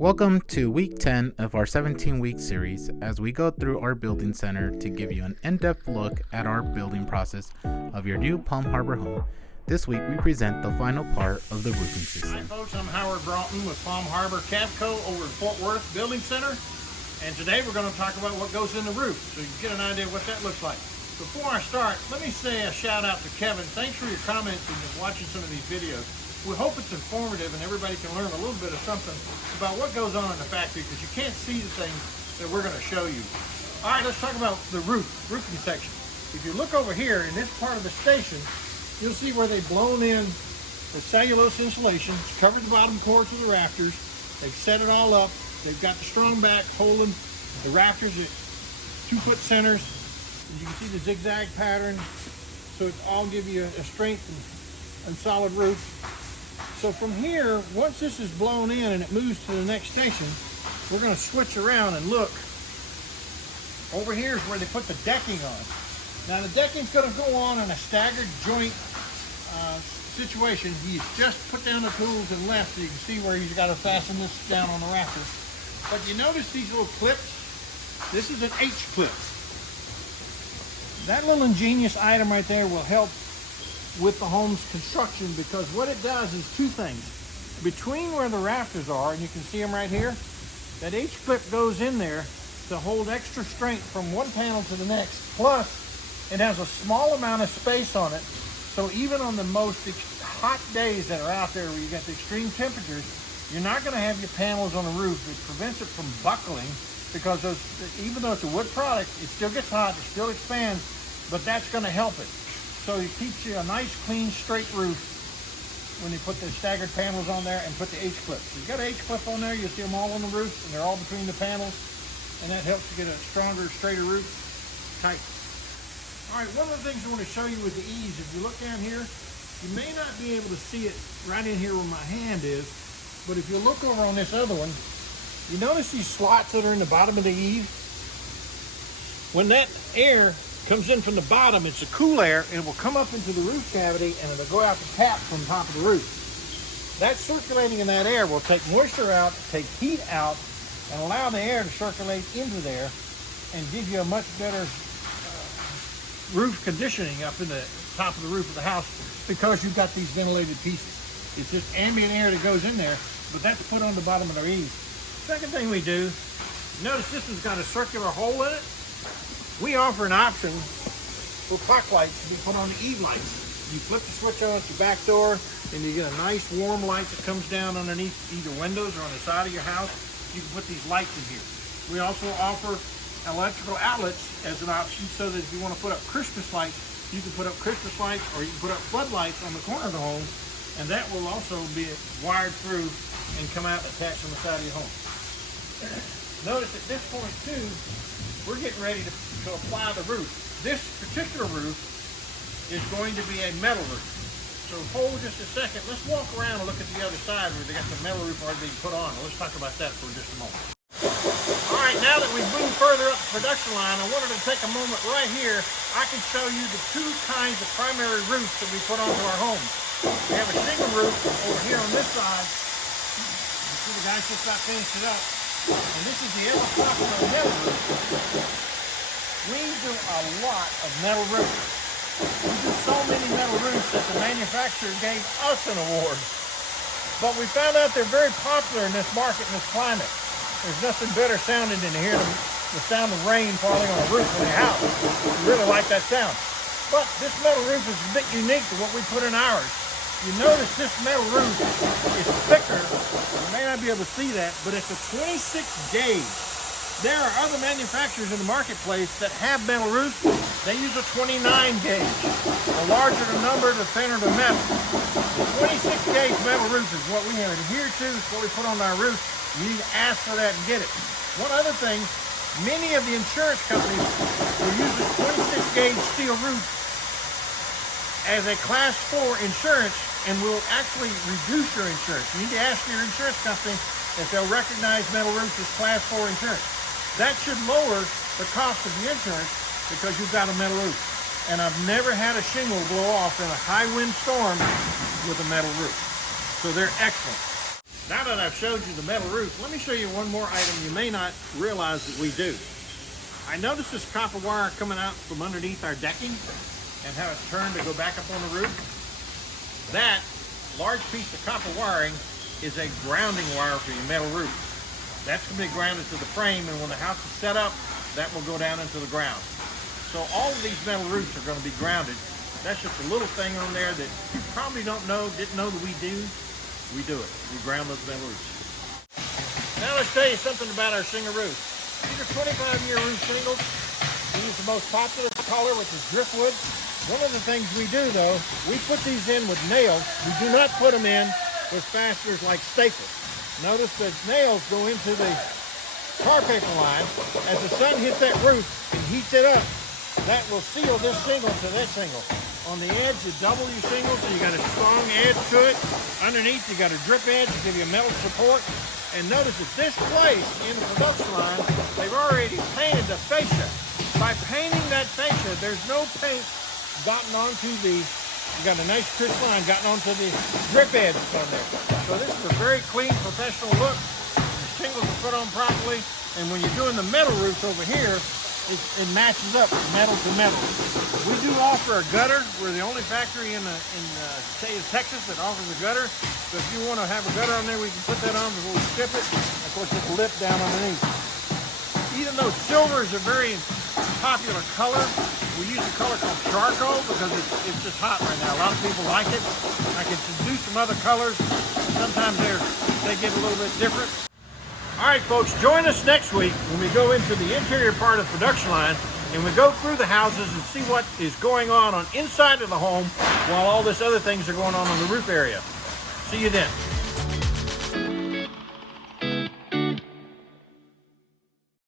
Welcome to week 10 of our 17-week series as we go through our building center to give you an in-depth look at our building process of your new Palm Harbor home. This week we present the final part of the roofing system. Hi folks, I'm Howard Broughton with Palm Harbor Cavco over in Fort Worth Building Center. And today we're going to talk about what goes in the roof so you can get an idea of what that looks like. Before I start, let me say a shout out to Kevin. Thanks for your comments and watching some of these videos. We hope it's informative and everybody can learn a little bit of something about what goes on in the factory because you can't see the things that we're going to show you. All right, let's talk about the roofing section. If you look over here in this part of the station, you'll see where they've blown in the cellulose insulation. It's covered the bottom cords of the rafters. They've set it all up. They've got the strong back holding the rafters at 2-foot centers. You can see the zigzag pattern, so it's all give you a strength and solid roof. So from here, once this is blown in and it moves to the next station, we're going to switch around and look. Over here is where they put the decking on. Now the decking's going to go on in a staggered joint situation. He's just put down the tools and left so you can see where he's got to fasten this down on the rafter. But you notice these little clips? This is an H-clip. That little ingenious item right there will help with the home's construction because what it does is two things. Between where the rafters are, and you can see them right here, that H-clip goes in there to hold extra strength from one panel to the next. Plus, it has a small amount of space on it, so even on the most hot days that are out there where you got the extreme temperatures, you're not going to have your panels on the roof. It prevents it from buckling because even though it's a wood product, it still gets hot, it still expands, but that's going to help it. So it keeps you a nice, clean, straight roof when you put the staggered panels on there and put the H-clip. So you've got an H-clip on there, you'll see them all on the roof, and they're all between the panels, and that helps you get a stronger, straighter roof. Tight. All right, one of the things I want to show you with the eaves, if you look down here, you may not be able to see it right in here where my hand is, but if you look over on this other one, you notice these slots that are in the bottom of the eave? When that air comes in from the bottom, it's a cool air, and it will come up into the roof cavity, and it'll go out the tap from top of the roof. That circulating in that air will take moisture out, take heat out, and allow the air to circulate into there and give you a much better roof conditioning up in the top of the roof of the house because you've got these ventilated pieces. It's just ambient air that goes in there, but that's put on the bottom of their eaves. Second thing we do, notice this has got a circular hole in it. We offer an option for clock lights to be put on the eave lights. You flip the switch on at your back door and you get a nice warm light that comes down underneath either windows or on the side of your house. You can put these lights in here. We also offer electrical outlets as an option so that if you want to put up Christmas lights, you can put up Christmas lights or you can put up floodlights on the corner of the home, and that will also be wired through and come out attached on the side of your home. Notice at this point too, we're getting ready to apply the roof. This particular roof is going to be a metal roof. So hold just a second. Let's walk around and look at the other side where they got the metal roof already being put on. Let's talk about that for just a moment. All right, now that we've moved further up the production line, I wanted to take a moment right here. I can show you the two kinds of primary roofs that we put onto our homes. We have a shingle roof over here on this side. You see the guys just about finished it up. And this is the El metal roof. We do a lot of metal roofs. We do so many metal roofs that the manufacturer gave us an award. But we found out they're very popular in this market and this climate. There's nothing better sounding than to hear the sound of rain falling on a roof in a house. We really like that sound. But this metal roof is a bit unique to what we put in ours. You notice this metal roof is thicker. You may not be able to see that, but it's a 26 gauge. There are other manufacturers in the marketplace that have metal roofs. They use a 29 gauge. The larger the number, the thinner the metal. The 26 gauge metal roof is what we have adhered to. It's what we put on our roof. You need to ask for that and get it. One other thing, many of the insurance companies will use a 26 gauge steel roof as a class 4 insurance and will actually reduce your insurance. You need to ask your insurance company if they'll recognize metal roofs as class 4 insurance. That should lower the cost of the insurance because you've got a metal roof. And I've never had a shingle blow off in a high wind storm with a metal roof. So they're excellent. Now that I've showed you the metal roof, let me show you one more item you may not realize that we do. I noticed this copper wire coming out from underneath our decking and how it's turned to go back up on the roof. That large piece of copper wiring is a grounding wire for your metal roof. That's going to be grounded to the frame, and when the house is set up, that will go down into the ground. So all of these metal roofs are going to be grounded. That's just a little thing on there that you probably didn't know that we do. We do it. We ground those metal roofs. Now let's tell you something about our shingle roofs. These are 25-year roof shingles. We use the most popular color, which is driftwood. One of the things we do, though, we put these in with nails. We do not put them in with fasteners like staples. Notice that nails go into the tar paper line. As the sun hits that roof and heats it up, that will seal this shingle to that shingle. On the edge, you double your shingle, so you got a strong edge to it. Underneath, you got a drip edge to give you a metal support. And notice that this place in the production line, they've already painted the fascia. By painting that fascia, there's no paint gotten onto the, you got a nice crisp line gotten onto the drip edge on there. So this is a very clean, professional look. The shingles are put on properly, and when you're doing the metal roofs over here, it matches up metal to metal. We do offer a gutter. We're the only factory in the state of Texas that offers a gutter. So if you want to have a gutter on there, we can put that on before we strip it. Of course, it's lip down underneath. Even though silver is a very popular color, we use a color called charcoal because it's just hot right now. A lot of people like it. I can do some other colors. Sometimes they get a little bit different. All right, folks, join us next week when we go into the interior part of the production line and we go through the houses and see what is going on inside of the home while all this other things are going on in the roof area. See you then.